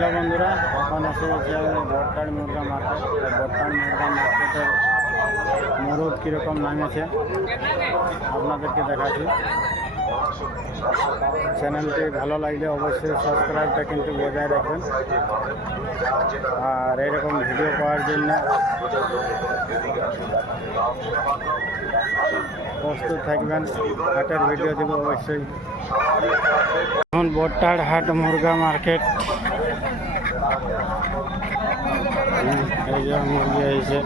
Hello বন্ধুরা, এখন এসে গেছি আমি বট্টার মুরগা মার্কেট বট্টার মুরগা মার্কেটের মুরগ কীরকম নামেছে আপনাদেরকে দেখাচ্ছি। চ্যানেলটি ভালো লাগলে অবশ্যই সাবস্ক্রাইবটা কিন্তু বজায় রাখবেন। আর এরকম ভিডিও পাওয়ার জন্য প্রস্তুত থাকবেন। হাটের ভিডিও দেবো অবশ্যই। এখন বট্টার হাট মুরগা মার্কেট মুরগি হয়েছে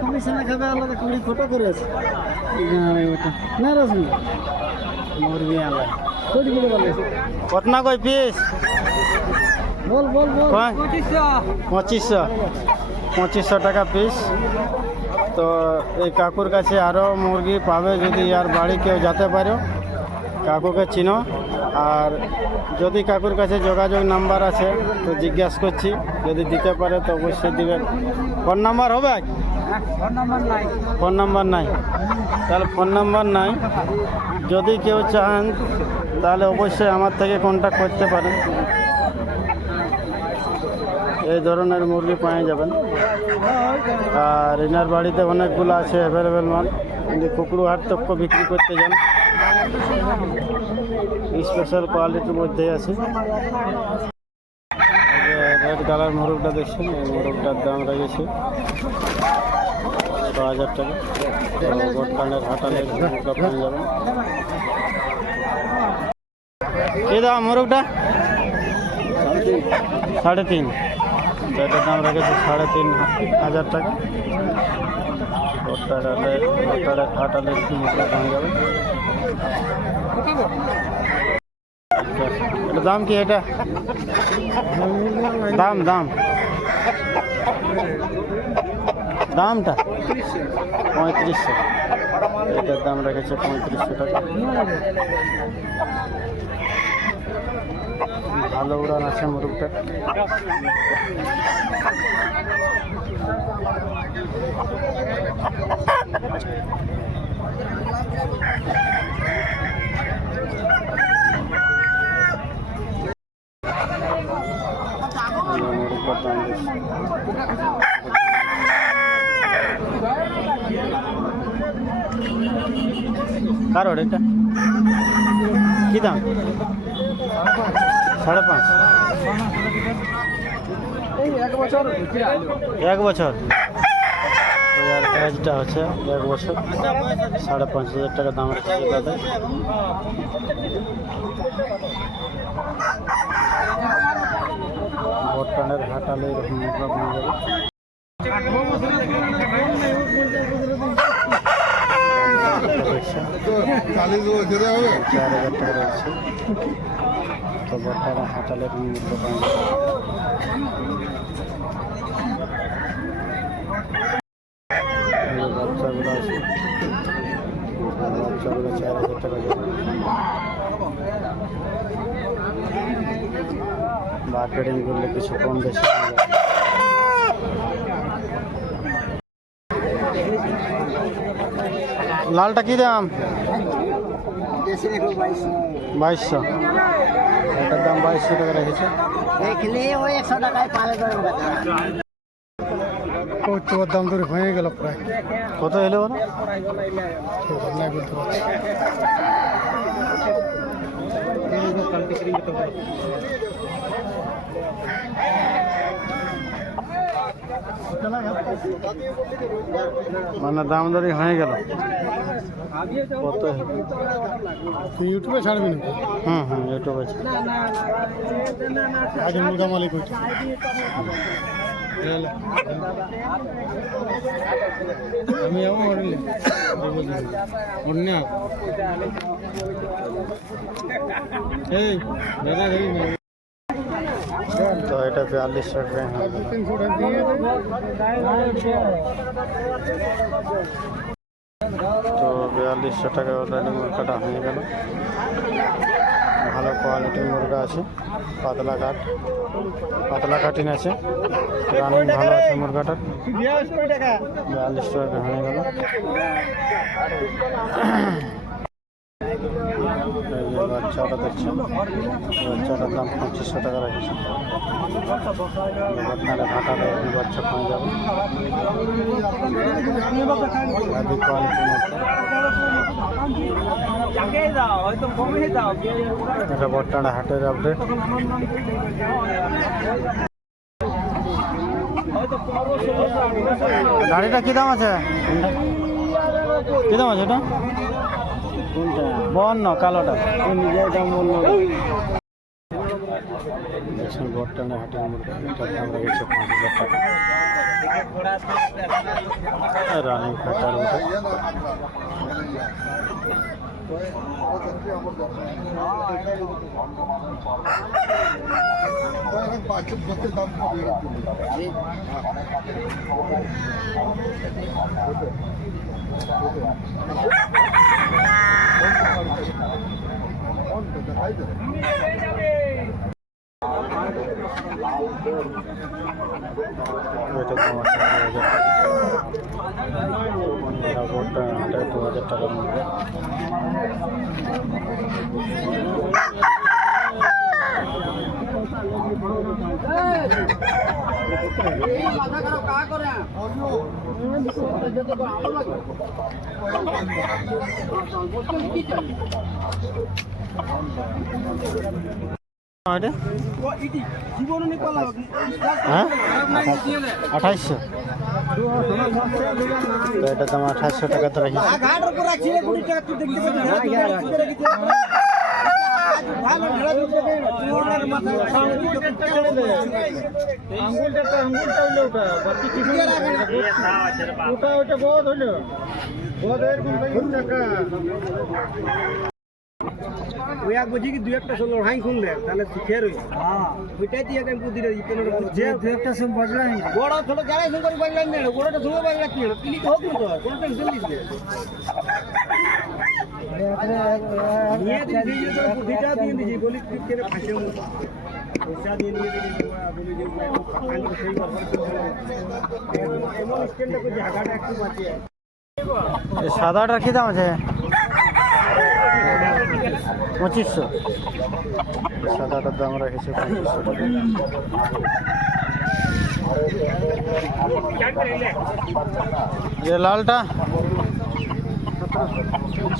কমিশনে খাবে আলাদা কুড়ি ফটো করেছে ওটা। না রসুন মুরগি আলা। কোটি কিলো বলে কত কই পিস? বল বল বল। পঁচিশশো। পঁচিশশো। টাকা পিস। তো এই কাকুর কাছে আরও মুরগি পাবে যদি আর বাড়ি কেউ যেতে পারো কাকুকে চিনো। আর যদি কাকুর কাছে যোগাযোগ নাম্বার আছে, তো জিজ্ঞাস করছি। যদি দিতে পারে, তো অবশ্যই দিবেন। ফোন নাম্বার হবে? ফোন নাম্বার নাই। ফোন নাম্বার নাই তাহলে ফোন নাম্বার নাই। যদি কেউ চান, তাহলে অবশ্যই আমার থেকে কন্ট্যাক্ট করতে পারেন। এই ধরনের মুরগি পাওয়া যাবেন আর এনার বাড়িতে অনেকগুলো আছে অ্যাভেলেবেল মাল। কিন্তু কুকুরু হাট তক্ক বিক্রি করতে যান। স্পেশাল কোয়ালিটির মধ্যেই আছে। রেড কালার মোরগটা দেখছেন, এই মোরগটার দাম রেখেছে ছ হাজার টাকা। বটকানের হাটালে যাবেন। কি দাম মোরগটা? সাড়ে তিন। দাম রেখেছে সাড়ে তিন হাজার টাকা। বটকালে বটকালে হাটালে মুরগা পেয়ে যাবেন এটা দাম কি এটা? দাম দাম। দামটা? পঁয়ত্রিশশো। এটার দাম রেখেছে পঁয়ত্রিশশো টাকা। ভালো উড়ান আছে মুরগটা মুরগটার দাম বেশি কারোর এটা কি দাম সাড়ে পাঁচ। এক বছর এক বছর। এর এজটা হচ্ছে এক বছর। সাড়ে পাঁচ হাজার টাকা দাম হচ্ছে দাদা বটকানের হাটালে এরকম মুদ্রা যাবে চার হাজার টাকা রয়েছে তো বটকানের হাটালে এরকম মুদ্রা পাওয়া যাবে এই যে বাচ্চাগুলো আছে। বাচ্চাগুলো চার হাজার টাকা মার্কেটিং করলে কিছু কম বেশি লালটা কি দাম? বাইশশো। এটার দাম বাইশশো টাকা রেখেছে। তোর দাম তোর হয়ে গেল প্রায়। কত এলো না বলতে পারছি মানে দাম দরি হয়ে গেল। কত? ইউটিউবে ছাড়বি না হুম হুম ইউটিউব আগে মুরগা মালিক আমি যাব মরলে অন্য। এই দাদা তো এটা বিয়াল্লিশশো দিয়ে তো বিয়াল্লিশশো টাকা অলরেডি মুরগাটা হয়ে গেল। ভালো কোয়ালিটির মুরগা আছে, পাতলা কাঠ, পাতলা কাটিং আছে। রানিং ভালো আছে মুরগাটার বিয়াল্লিশ টাকা হয়ে গেল। বাচ্চাটা দেখছেন। বাচ্চাটার দাম পঁচিশশো টাকা রেখেছে। আপনারা ঘাটালে এই বাচ্চা পাওয়া যাবে। এটা বর্তমানে হাটের আপডেট গাড়িটা কি দাম আছে? কি দাম আছে এটা কোনটা? কালোটা। দাম বলল দেখছেন বর্তমানে হাটের মধ্যে রেখেছে পাঁচ দু হাজার টাকার হ্যাঁ আঠাইশশো। তো এটার দাম আঠাইশশো টাকা তো রেখেছি। আঙ্গুলটা আঙ্গুলটা হইল ওটা বাকি কিছু ওটা ওটা বহুত হইল বহুত এরকম টাকা ওই এক বুঝি কি দুই একটা ষোলো হাই খুললে? তাহলে শিখে রই ওইটাই দিয়ে আমি বুদ্ধি পনেরো যে দু একটা সব বাজলা বড় ছোট যারা সঙ্গে বাজলা নেই বড়টা সঙ্গে বাজলা কি হলো? পিলি হোক না কোনো টেনশন নিস সাদাটার কী দাম আছে পঁচিশশো সাদাটার দাম রেখেছে পঁচিশশো টাকা যে লালটা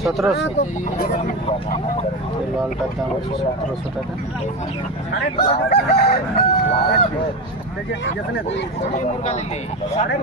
সতেরোশো। লালটার দাম আছে সতেরোশো টাকা। সাড়ে